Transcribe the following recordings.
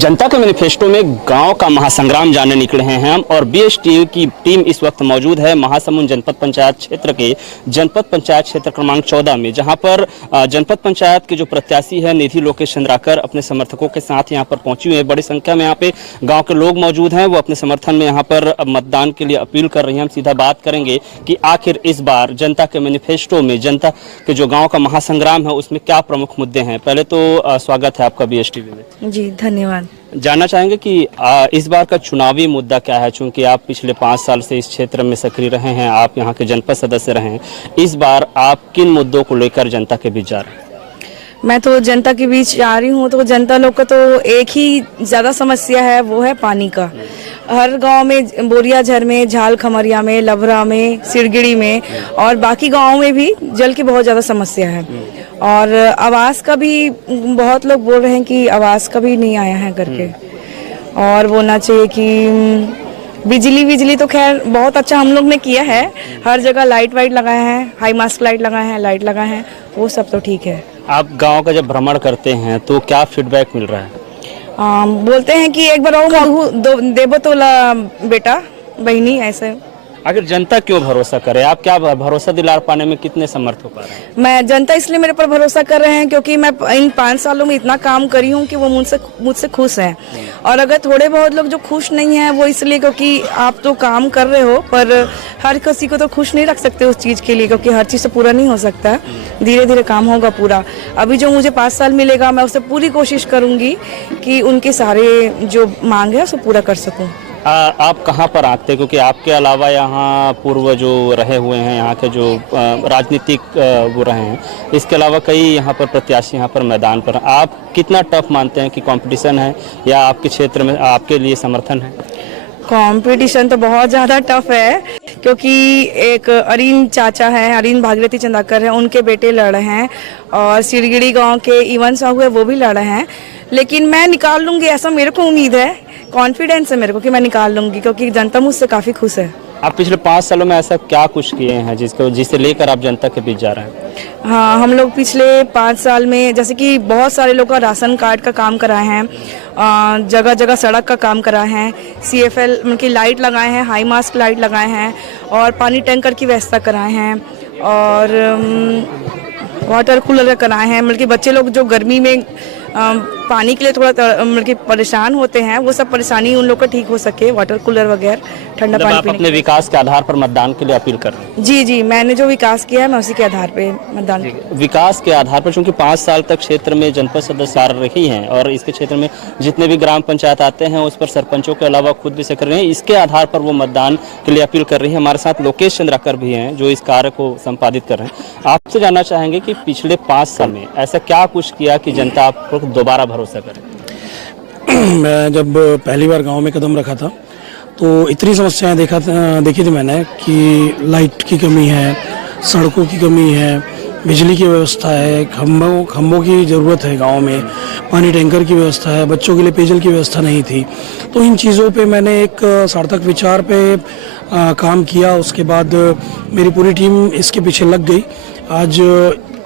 जनता के मैनिफेस्टो में गांव का महासंग्राम जानने निकले हैं हम और बीएसटीवी की टीम इस वक्त मौजूद है महासमुंद जनपद पंचायत क्षेत्र के जनपद पंचायत क्षेत्र क्रमांक 14 में, जहां पर जनपद पंचायत के जो प्रत्याशी है निधि लोकेश चंद्राकर अपने समर्थकों के साथ यहां पर पहुंची हुई है। बड़ी संख्या में यहां पे गाँव के लोग मौजूद हैं, वो अपने समर्थन में यहाँ पर मतदान के लिए अपील कर रही है। हम सीधा बात करेंगे कि आखिर इस बार जनता के मैनिफेस्टो में जनता के जो गाँव का महासंग्राम है उसमें क्या प्रमुख मुद्दे हैं। पहले तो स्वागत है आपका बीएसटीवी में। जी धन्यवाद। जानना चाहेंगे कि इस बार का चुनावी मुद्दा क्या है, चूंकि आप पिछले 5 साल से इस क्षेत्र में सक्रिय रहे हैं, आप यहाँ के जनपद सदस्य रहे हैं। इस बार आप किन मुद्दों को लेकर जनता के बीच जा रहे हैं? मैं तो जनता के बीच जा रही हूँ, तो जनता लोग का तो एक ही ज़्यादा समस्या है, वो है पानी का। हर गांव में, बोरियाझर में, झाल खमरिया में, लभरा में, सिरगिड़ी में और बाकी गांवों में भी जल की बहुत ज़्यादा समस्या है। और आवास का भी बहुत लोग बोल रहे हैं कि आवास का भी नहीं आया है करके, और बोलना चाहिए कि बिजली तो खैर बहुत अच्छा हम लोग ने किया है। हर जगह लाइट वाइट लगाए हैं, हाई मास्क लाइट लगाए हैं, लाइट लगाए हैं, वो सब तो ठीक है। आप गांव का जब भ्रमण करते हैं तो क्या फीडबैक मिल रहा है? बोलते हैं कि एक बार और देबो तो बेटा बहनी ऐसे। आखिर जनता क्यों भरोसा करे? आप क्या भरोसा दिला पाने में कितने समर्थ हो पा रहे हैं? मैं जनता इसलिए मेरे पर भरोसा कर रहे हैं क्योंकि मैं इन 5 सालों में इतना काम करी हूँ कि वो मुझसे खुश हैं। और अगर थोड़े बहुत लोग जो खुश नहीं हैं वो इसलिए क्योंकि आप तो काम कर रहे हो, पर हर किसी को तो खुश नहीं रख सकते उस चीज़ के लिए, क्योंकि हर चीज़ से पूरा नहीं हो सकता। धीरे धीरे काम होगा पूरा। अभी जो मुझे 5 साल मिलेगा मैं उससे पूरी कोशिश करूँगी कि उनके सारे जो मांग है उसे पूरा कर सकूँ। आप कहाँ पर आते हैं, क्योंकि आपके अलावा यहाँ पूर्व जो रहे हुए हैं, यहाँ के जो राजनीतिक वो रहे हैं, इसके अलावा कई यहाँ पर प्रत्याशी यहाँ पर मैदान पर, आप कितना टफ मानते हैं कि कंपटीशन है या आपके क्षेत्र में आपके लिए समर्थन है? कंपटीशन तो बहुत ज़्यादा टफ है, क्योंकि एक अरीन चाचा हैं, अरीन भागीरथी चंद्राकर हैं, उनके बेटे लड़ रहे हैं, और सिरगिड़ी गांव के इवन साहू है वो भी लड़ रहे हैं। लेकिन मैं निकाल लूँगी, ऐसा मेरे को उम्मीद है, कॉन्फिडेंस है मेरे को कि मैं निकाल लूँगी, क्योंकि जनता मुझसे काफ़ी खुश है। आप पिछले 5 सालों में ऐसा क्या कुछ किए हैं जिसे लेकर आप जनता के बीच जा रहे हैं? हाँ, हम लोग पिछले 5 साल में जैसे कि बहुत सारे लोग का राशन कार्ड का काम कराए हैं, जगह जगह सड़क का काम कराए हैं, CFL उनकी लाइट लगाए हैं, हाई मास्क लाइट लगाए हैं, और पानी टैंकर की व्यवस्था कराए हैं, और वाटर कूलर कराए हैं। मतलब कि बच्चे लोग जो गर्मी में पानी के लिए थोड़ा मतलब कि परेशान होते हैं, वो सब परेशानी उन लोग का ठीक हो सके, वाटर कूलर वगैरह ठंडा पानी आप अपने विकास के आधार पर मतदान के लिए अपील कर रहे हैं? जी, मैंने जो विकास किया है मैं उसी के आधार पे मतदान। विकास के आधार पर, क्योंकि 5 साल तक क्षेत्र में जनपद सदस्य रही हैं और इसके क्षेत्र में जितने भी ग्राम पंचायत आते हैं उस पर सरपंचों के अलावा खुद भी सक्रिय हैं, इसके आधार पर वो मतदान के लिए अपील कर रही है। हमारे साथ लोकेश चंद्राकर भी हैं जो इस कार्य को संपादित कर रहे हैं। आपसे जानना चाहेंगे कि पिछले 5 साल में ऐसा क्या कुछ किया कि जनता आपको दोबारा भरोसा करे? मैं जब पहली बार गांव में कदम रखा था तो इतनी समस्याएं देखी थी मैंने कि लाइट की कमी है, सड़कों की कमी है, बिजली की व्यवस्था है, खम्भों की ज़रूरत है गांव में, पानी टैंकर की व्यवस्था है, बच्चों के लिए पेयजल की व्यवस्था नहीं थी। तो इन चीज़ों पे मैंने एक सार्थक विचार पे काम किया। उसके बाद मेरी पूरी टीम इसके पीछे लग गई। आज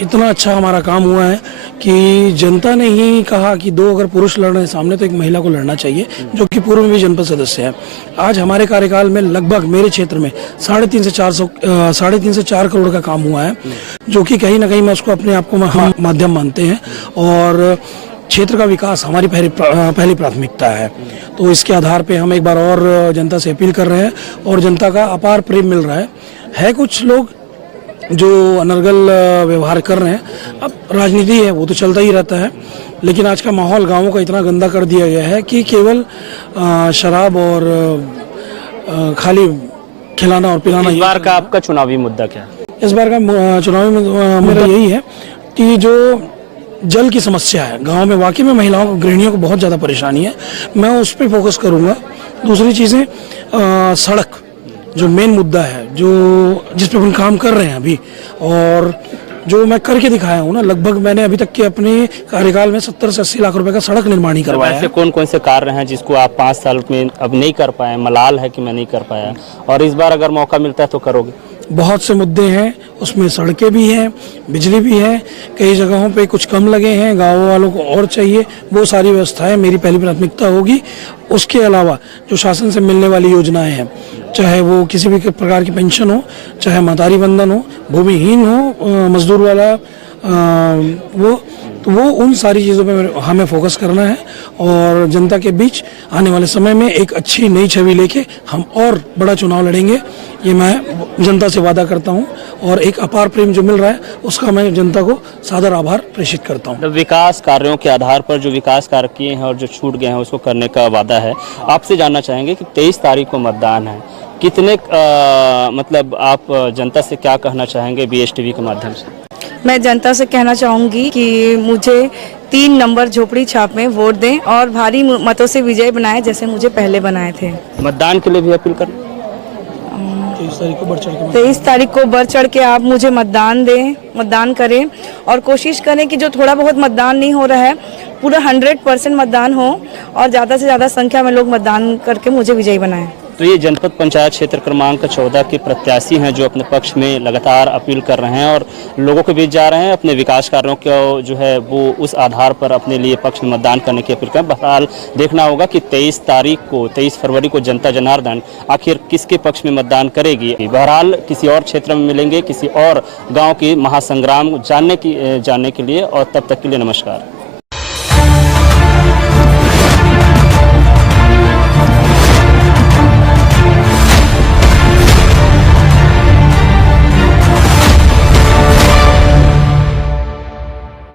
इतना अच्छा हमारा काम हुआ है कि जनता ने ही कहा कि 2 अगर पुरुष लड़ रहे हैं सामने तो एक महिला को लड़ना चाहिए, जो कि पूर्व में भी जनपद सदस्य है। आज हमारे कार्यकाल में लगभग मेरे क्षेत्र में 3.5 से 4 करोड़ का काम हुआ है, जो कि कहीं ना कहीं मैं उसको अपने आप को माध्यम मानते हैं, और क्षेत्र का विकास हमारी पहली प्राथमिकता है। तो इसके आधार पे हम एक बार और जनता से अपील कर रहे हैं, और जनता का अपार प्रेम मिल रहा है। कुछ लोग जो अनर्गल व्यवहार कर रहे हैं, अब राजनीति है वो तो चलता ही रहता है, लेकिन आज का माहौल गांवों का इतना गंदा कर दिया गया है कि केवल शराब और खाली खिलाना और पिलाना। इस बार का आपका चुनावी मुद्दा क्या है? इस बार का चुनावी मेरा यही है कि जो जल की समस्या है गांव में, वाकई में महिलाओं को, गृहिणियों को बहुत ज़्यादा परेशानी है, मैं उस पर फोकस करूँगा। दूसरी चीज़ें, सड़क जो मेन मुद्दा है, जो जिस पे हम काम कर रहे हैं अभी, और जो मैं करके दिखाया हूँ ना, लगभग मैंने अभी तक के अपने कार्यकाल में 70 से 80 लाख रुपए का सड़क निर्माण ही करवाया है। ऐसे कौन कौन से कार्य हैं जिसको आप 5 साल में अब नहीं कर पाए, मलाल है कि मैं नहीं कर पाया, और इस बार अगर मौका मिलता है तो करोगे? बहुत से मुद्दे हैं, उसमें सड़कें भी हैं, बिजली भी है, कई जगहों पे कुछ कम लगे हैं, गाँव वालों को और चाहिए, वो सारी व्यवस्थाएं मेरी पहली प्राथमिकता होगी। उसके अलावा जो शासन से मिलने वाली योजनाएं हैं, चाहे वो किसी भी प्रकार की पेंशन हो, चाहे महतारी बंधन हो, भूमिहीन हो, मजदूर वाला वो उन सारी चीज़ों पे हमें फोकस करना है और जनता के बीच आने वाले समय में एक अच्छी नई छवि लेके हम और बड़ा चुनाव लड़ेंगे। ये मैं जनता से वादा करता हूँ और एक अपार प्रेम जो मिल रहा है उसका मैं जनता को सादर आभार प्रेषित करता हूँ। विकास कार्यों के आधार पर जो विकास कार्य किए हैं और जो छूट गए हैं उसको करने का वादा है। आपसे जानना चाहेंगे कि 23 तारीख को मतदान है, कितने मतलब आप जनता से क्या कहना चाहेंगे BSTV के माध्यम से? मैं जनता से कहना चाहूँगी कि मुझे 3 नंबर झोपड़ी छाप में वोट दें और भारी मतों से विजय बनाएं जैसे मुझे पहले बनाए थे। मतदान के लिए भी अपील करें। 23 तारीख को बढ़ चढ़ के आप मुझे मतदान दें, मतदान करें और कोशिश करें कि जो थोड़ा बहुत मतदान नहीं हो रहा है पूरा 100% मतदान हो और ज़्यादा से ज़्यादा संख्या में लोग मतदान करके मुझे विजयी बनाएं। तो ये जनपद पंचायत क्षेत्र क्रमांक 14 के प्रत्याशी हैं जो अपने पक्ष में लगातार अपील कर रहे हैं और लोगों के बीच जा रहे हैं, अपने विकास कार्यों को जो है वो उस आधार पर अपने लिए पक्ष में मतदान करने की अपील करें। बहरहाल देखना होगा कि 23 फरवरी को जनता जनार्दन आखिर किसके पक्ष में मतदान करेगी। बहरहाल किसी और क्षेत्र में मिलेंगे किसी और गाँव की महासंग्राम जानने के लिए, और तब तक के लिए नमस्कार।